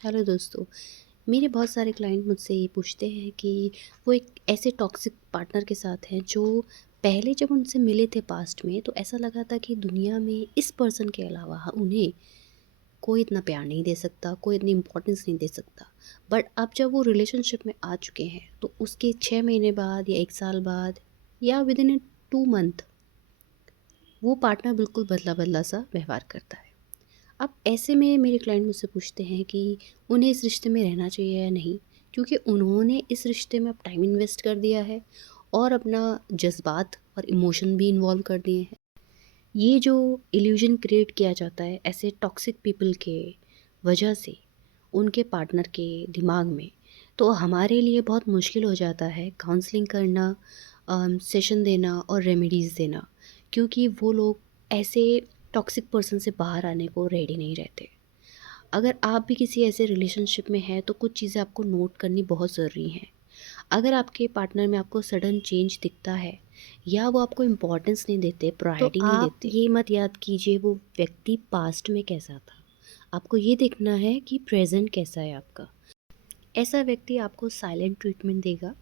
Hello दोस्तों। मेरे बहुत सारे क्लाइंट मुझसे ये पूछते हैं कि वो एक ऐसे टॉक्सिक पार्टनर के साथ हैं जो पहले जब उनसे मिले थे पास्ट में तो ऐसा लगा था कि दुनिया में इस पर्सन के अलावा उन्हें कोई इतना प्यार नहीं दे सकता, कोई इतनी इम्पोर्टेंस नहीं दे सकता। बट अब जब वो रिलेशनशिप में आ चुके हैं तो उसके 6 महीने बाद या 1 साल बाद या विद इन 2 मंथ वो पार्टनर बिल्कुल बदला बदला सा व्यवहार करता है। अब ऐसे में मेरे क्लाइंट मुझसे पूछते हैं कि उन्हें इस रिश्ते में रहना चाहिए या नहीं, क्योंकि उन्होंने इस रिश्ते में अब टाइम इन्वेस्ट कर दिया है और अपना जज्बात और इमोशन भी इन्वॉल्व कर दिए हैं। ये जो इल्यूजन क्रिएट किया जाता है ऐसे टॉक्सिक पीपल के वजह से उनके पार्टनर के दिमाग में, तो हमारे लिए बहुत मुश्किल हो जाता है काउंसलिंग करना, सेशन देना और रेमेडीज़ देना, क्योंकि वो लोग ऐसे टॉक्सिक पर्सन से बाहर आने को रेडी नहीं रहते। अगर आप भी किसी ऐसे रिलेशनशिप में हैं तो कुछ चीज़ें आपको नोट करनी बहुत ज़रूरी हैं। अगर आपके पार्टनर में आपको सडन चेंज दिखता है या वो आपको इम्पोर्टेंस नहीं देते, तो प्रायोरिटी नहीं आप देते, ये मत याद कीजिए वो व्यक्ति पास्ट में कैसा था। आपको ये देखना है कि प्रेजेंट कैसा है आपका। ऐसा व्यक्ति आपको साइलेंट ट्रीटमेंट देगा,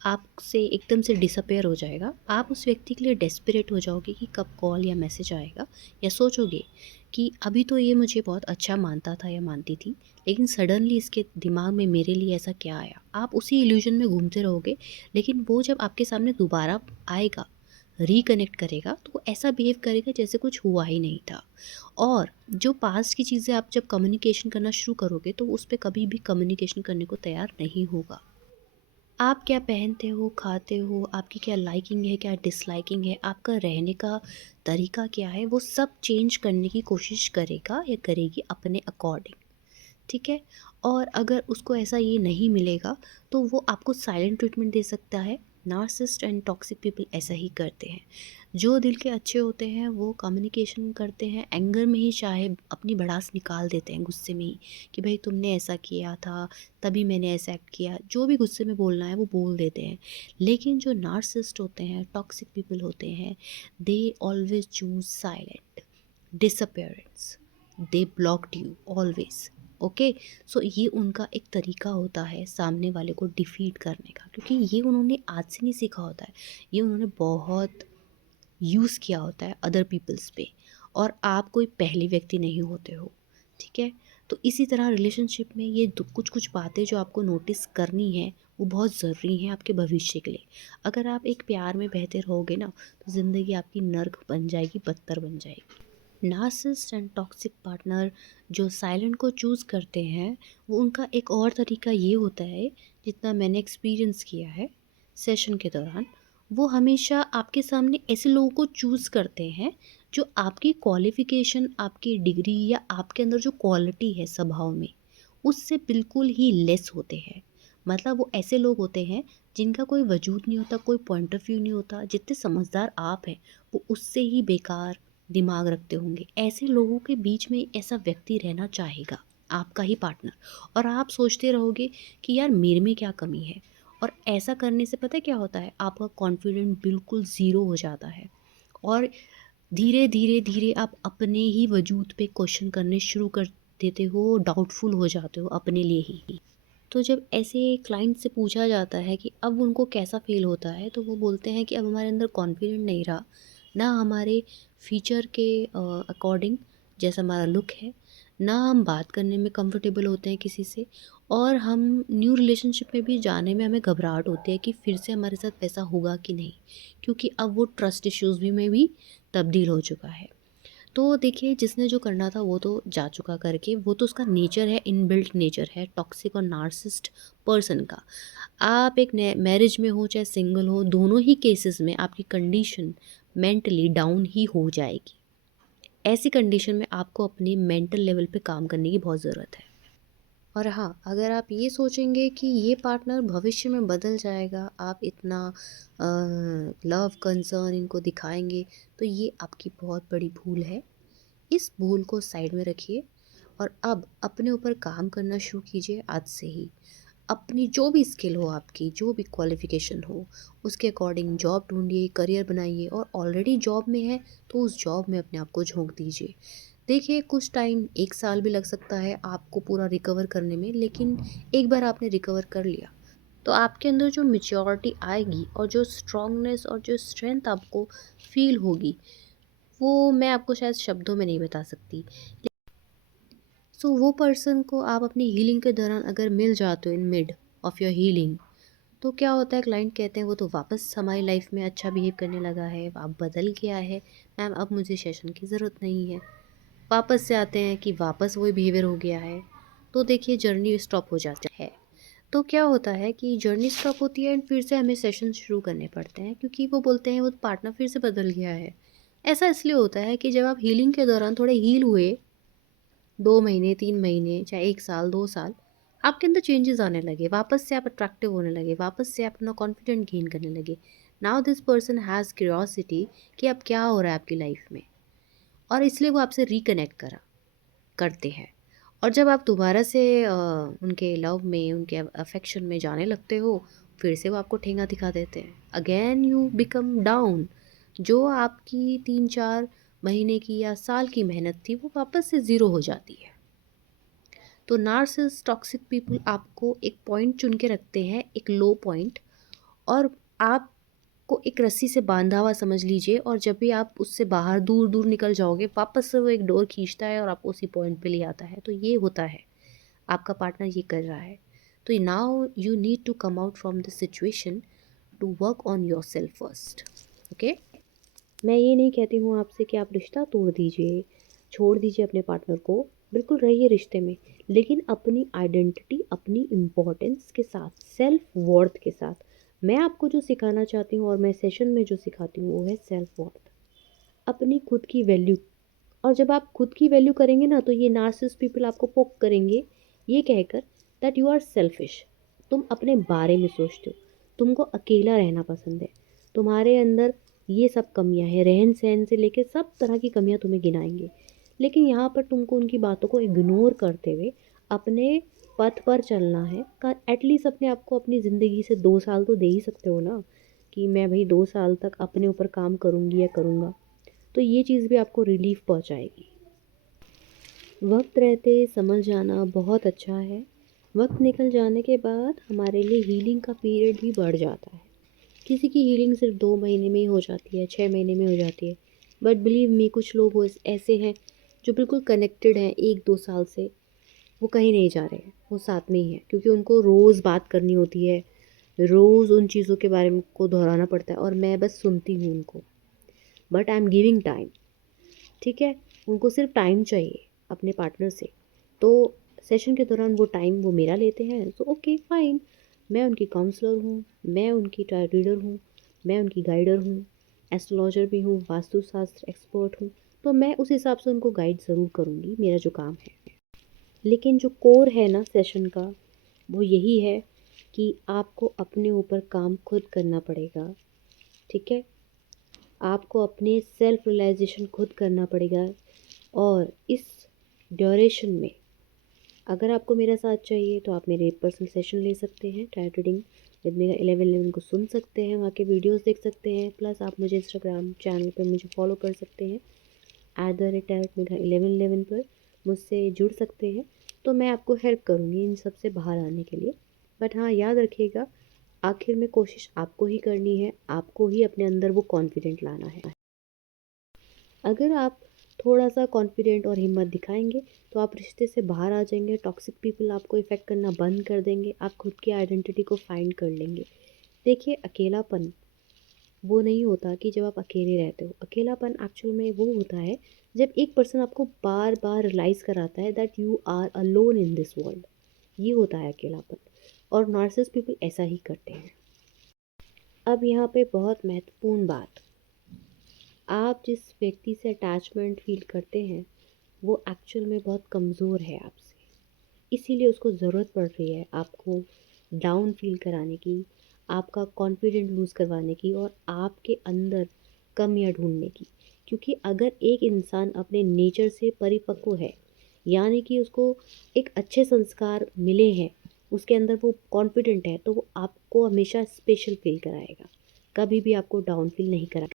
आपसे एकदम से डिसअपेयर हो जाएगा। आप उस व्यक्ति के लिए डेस्परेट हो जाओगे कि कब कॉल या मैसेज आएगा, या सोचोगे कि अभी तो ये मुझे बहुत अच्छा मानता था या मानती थी, लेकिन सडनली इसके दिमाग में मेरे लिए ऐसा क्या आया। आप उसी इल्यूजन में घूमते रहोगे, लेकिन वो जब आपके सामने दोबारा आएगा, रिकनेक्ट करेगा, तो वो ऐसा बिहेव करेगा जैसे कुछ हुआ ही नहीं था। और जो पास्ट की चीज़ें आप जब कम्युनिकेशन करना शुरू करोगे तो उस पर कभी भी कम्युनिकेशन करने को तैयार नहीं होगा। आप क्या पहनते हो, खाते हो, आपकी क्या लाइकिंग है, क्या डिसलाइकिंग है, आपका रहने का तरीका क्या है, वो सब चेंज करने की कोशिश करेगा या करेगी अपने अकॉर्डिंग, ठीक है? और अगर उसको ऐसा ये नहीं मिलेगा तो वो आपको साइलेंट ट्रीटमेंट दे सकता है। नार्सिसिस्ट एंड टॉक्सिक पीपल ऐसा ही करते हैं। जो दिल के अच्छे होते हैं वो कम्युनिकेशन करते हैं, एंगर में ही चाहे अपनी भड़ास निकाल देते हैं, गुस्से में ही, कि भाई तुमने ऐसा किया था तभी मैंने ऐसा एक्ट किया। जो भी गुस्से में बोलना है वो बोल देते हैं। लेकिन जो नार्सिसिस्ट होते हैं, टॉक्सिक पीपल होते हैं, they always choose silent disappearance, they blocked you always. Okay, so ये उनका एक तरीका होता है सामने वाले को डिफीट करने का, क्योंकि ये उन्होंने आज से नहीं सीखा होता है, ये उन्होंने बहुत यूज़ किया होता है अदर पीपल्स पे। और आप कोई पहली व्यक्ति नहीं होते हो, ठीक है? तो इसी तरह रिलेशनशिप में ये कुछ कुछ बातें जो आपको नोटिस करनी है वो बहुत ज़रूरी हैं आपके भविष्य के लिए। अगर आप एक प्यार में बहते रहोगे ना तो ज़िंदगी आपकी नर्क बन जाएगी, बदतर बन जाएगी। नार्सिसिस्ट एंड टॉक्सिक पार्टनर जो साइलेंट को चूज़ करते हैं, वो उनका एक और तरीका ये होता है, जितना मैंने एक्सपीरियंस किया है सेशन के दौरान, वो हमेशा आपके सामने ऐसे लोगों को चूज़ करते हैं जो आपकी क्वालिफ़िकेशन, आपकी डिग्री या आपके अंदर जो क्वालिटी है स्वभाव में, उससे बिल्कुल ही लेस होते हैं। मतलब वो ऐसे लोग होते हैं जिनका कोई वजूद नहीं होता, कोई पॉइंट ऑफ व्यू नहीं होता। जितने समझदार आप हैं, वो उससे ही बेकार दिमाग रखते होंगे। ऐसे लोगों के बीच में ऐसा व्यक्ति रहना चाहेगा, आपका ही पार्टनर। और आप सोचते रहोगे कि यार मेरे में क्या कमी है। और ऐसा करने से पता है क्या होता है, आपका कॉन्फिडेंट बिल्कुल ज़ीरो हो जाता है। और धीरे धीरे धीरे आप अपने ही वजूद पे क्वेश्चन करने शुरू कर देते हो, डाउटफुल हो जाते हो अपने लिए ही। तो जब ऐसे क्लाइंट से पूछा जाता है कि अब उनको कैसा फ़ील होता है, तो वो बोलते हैं कि अब हमारे अंदर कॉन्फिडेंट नहीं रहा, ना हमारे फीचर के अकॉर्डिंग जैसा हमारा लुक है, ना हम बात करने में कंफर्टेबल होते हैं किसी से, और हम न्यू रिलेशनशिप में भी जाने में हमें घबराहट होती है कि फिर से हमारे साथ वैसा होगा कि नहीं, क्योंकि अब वो ट्रस्ट इश्यूज़ भी में भी तब्दील हो चुका है। तो देखिए, जिसने जो करना था वो तो जा चुका करके, वो तो उसका नेचर है, इनबिल्ट नेचर है टॉक्सिक और नार्सिसिस्ट पर्सन का। आप एक मैरिज में हो चाहे सिंगल हो, दोनों ही केसेस में आपकी कंडीशन मेंटली डाउन ही हो जाएगी। ऐसी कंडीशन में आपको अपनी मेंटल लेवल पे काम करने की बहुत ज़रूरत है। और हाँ, अगर आप ये सोचेंगे कि ये पार्टनर भविष्य में बदल जाएगा, आप इतना लव कंसर्न इनको दिखाएंगे, तो ये आपकी बहुत बड़ी भूल है। इस भूल को साइड में रखिए और अब अपने ऊपर काम करना शुरू कीजिए आज से ही। अपनी जो भी स्किल हो, आपकी जो भी क्वालिफ़िकेशन हो, उसके अकॉर्डिंग जॉब ढूँढिए, करियर बनाइए, और ऑलरेडी जॉब में है तो उस जॉब में अपने आप को झोंक दीजिए। देखिए, कुछ टाइम 1 साल भी लग सकता है आपको पूरा रिकवर करने में, लेकिन एक बार आपने रिकवर कर लिया, तो आपके अंदर जो मैच्योरिटी आएगी और जो स्ट्रॉन्गनेस और जो स्ट्रेंथ आपको फ़ील होगी, वो मैं आपको शायद शब्दों में नहीं बता सकती। सो वो पर्सन को आप अपनी हीलिंग के दौरान अगर मिल जाते हो in mid of your healing, तो क्या होता है, क्लाइंट कहते हैं वो तो वापस हमारी लाइफ में अच्छा बिहेव करने लगा है, अब बदल गया है, मैम अब मुझे सेशन की ज़रूरत नहीं है। वापस से आते हैं कि वापस वही बिहेवियर हो गया है। तो देखिए, जर्नी स्टॉप हो जाती है। तो क्या होता है कि जर्नी स्टॉप होती है एंड फिर से हमें सेशन शुरू करने पड़ते हैं, क्योंकि वो बोलते हैं वो पार्टनर फिर से बदल गया है। ऐसा इसलिए होता है कि जब आप हीलिंग के दौरान थोड़े हील हुए, 2 महीने 3 महीने चाहे 1 साल 2 साल, आपके अंदर चेंजेस आने लगे, वापस से आप अट्रैक्टिव होने लगे, वापस से आप अपना कॉन्फिडेंट गेन करने लगे। Now this person has curiosity कि अब क्या हो रहा है आपकी लाइफ में, और इसलिए वो आपसे रिकनेक्ट करते हैं। और जब आप दोबारा से उनके लव में, उनके अफेक्शन में जाने लगते हो, फिर से वो आपको ठेंगा दिखा देते हैं। Again you become down. जो आपकी 3 4 महीने की या साल की मेहनत थी, वो वापस से ज़ीरो हो जाती है। तो नार्सिसिस्ट टॉक्सिक पीपल आपको एक पॉइंट चुन के रखते हैं, एक लो पॉइंट, और आपको एक रस्सी से बांधा हुआ समझ लीजिए, और जब भी आप उससे बाहर दूर दूर निकल जाओगे, वापस से वो एक डोर खींचता है और आपको उसी पॉइंट पे ले आता है। तो ये होता है, आपका पार्टनर ये कर रहा है। तो now you need to come out from this situation to work on yourself first. Okay, मैं ये नहीं कहती हूँ आपसे कि आप रिश्ता तोड़ दीजिए, छोड़ दीजिए अपने पार्टनर को। बिल्कुल रहिए रिश्ते में, लेकिन अपनी आइडेंटिटी, अपनी इम्पोर्टेंस के साथ, सेल्फ वर्थ के साथ। मैं आपको जो सिखाना चाहती हूँ और मैं सेशन में जो सिखाती हूँ वो है सेल्फ वर्थ, अपनी खुद की वैल्यू। और जब आप खुद की वैल्यू करेंगे ना, तो ये नार्सिसिस्ट पीपल आपको पोक करेंगे ये कहकर दैट यू आर सेल्फिश। तुम अपने बारे में सोचते हो, तुमको अकेला रहना पसंद है, तुम्हारे अंदर ये सब कमियां हैं, रहन सहन से लेकर सब तरह की कमियां तुम्हें गिनाएंगे। लेकिन यहाँ पर तुमको उनकी बातों को इग्नोर करते हुए अपने पथ पर चलना है। एटलीस्ट अपने आप को अपनी ज़िंदगी से 2 साल तो दे ही सकते हो ना, कि मैं भाई 2 साल तक अपने ऊपर काम करूँगी या करूँगा। तो ये चीज़ भी आपको रिलीफ पहुंचाएगी। वक्त रहते समझ जाना बहुत अच्छा है। वक्त निकल जाने के बाद हमारे लिए हीलिंग का पीरियड भी बढ़ जाता है। किसी की हीलिंग सिर्फ 2 महीने में ही हो जाती है, 6 महीने में हो जाती है। बट बिलीव मी, कुछ लोग ऐसे हैं जो बिल्कुल कनेक्टेड हैं 1 2 साल से, वो कहीं नहीं जा रहे हैं, वो साथ में ही हैं, क्योंकि उनको रोज़ बात करनी होती है, रोज़ उन चीज़ों के बारे में को दोहराना पड़ता है, और मैं बस सुनती हूँ उनको। But I am giving time. ठीक है, उनको सिर्फ टाइम चाहिए अपने पार्टनर से। तो सेशन के दौरान वो टाइम वो मेरा लेते हैं, तो ओके फाइन। मैं उनकी काउंसलर हूँ, मैं उनकी टारगेट रीडर हूँ, मैं उनकी गाइडर हूँ, एस्ट्रोलॉजर भी हूँ, वास्तुशास्त्र एक्सपर्ट हूँ। तो मैं उस हिसाब से उनको गाइड ज़रूर करूँगी, मेरा जो काम है। लेकिन जो कोर है ना सेशन का, वो यही है कि आपको अपने ऊपर काम खुद करना पड़ेगा। ठीक है, आपको अपने सेल्फ रियलाइजेशन खुद करना पड़ेगा। और इस ड्यूरेशन में अगर आपको मेरा साथ चाहिए, तो आप मेरे पर्सनल सेशन ले सकते हैं, टारगेट रीडिंग विद मेरा 1111 को सुन सकते हैं, वहाँ के वीडियोस देख सकते हैं। प्लस आप मुझे इंस्टाग्राम चैनल पे मुझे फॉलो कर सकते हैं, @tarot-मेघा1111 पर मुझसे जुड़ सकते हैं। तो मैं आपको हेल्प करूँगी इन सब से बाहर आने के लिए। बट हाँ, याद रखिएगा, आखिर में कोशिश आपको ही करनी है, आपको ही अपने अंदर वो कॉन्फिडेंट लाना है। अगर आप थोड़ा सा कॉन्फिडेंट और हिम्मत दिखाएंगे, तो आप रिश्ते से बाहर आ जाएंगे, टॉक्सिक पीपल आपको इफ़ेक्ट करना बंद कर देंगे, आप खुद की आइडेंटिटी को फाइंड कर लेंगे। देखिए, अकेलापन वो नहीं होता कि जब आप अकेले रहते हो। अकेलापन एक्चुअल में वो होता है जब एक पर्सन आपको बार बार रियलाइज़ कराता है that you are alone in this world. ये होता है अकेलापन, और नार्सिसिस्ट पीपल ऐसा ही करते हैं। अब यहाँ पे बहुत महत्वपूर्ण बात, आप जिस व्यक्ति से अटैचमेंट फील करते हैं, वो एक्चुअल में बहुत कमज़ोर है आपसे। इसीलिए उसको ज़रूरत पड़ रही है आपको डाउन फील कराने की, आपका कॉन्फिडेंट लूज़ करवाने की, और आपके अंदर कमियां ढूंढने की। क्योंकि अगर एक इंसान अपने नेचर से परिपक्व है, यानी कि उसको एक अच्छे संस्कार मिले हैं, उसके अंदर वो कॉन्फिडेंट है, तो वो आपको हमेशा स्पेशल फील कराएगा, कभी भी आपको डाउन फील नहीं कराएगा।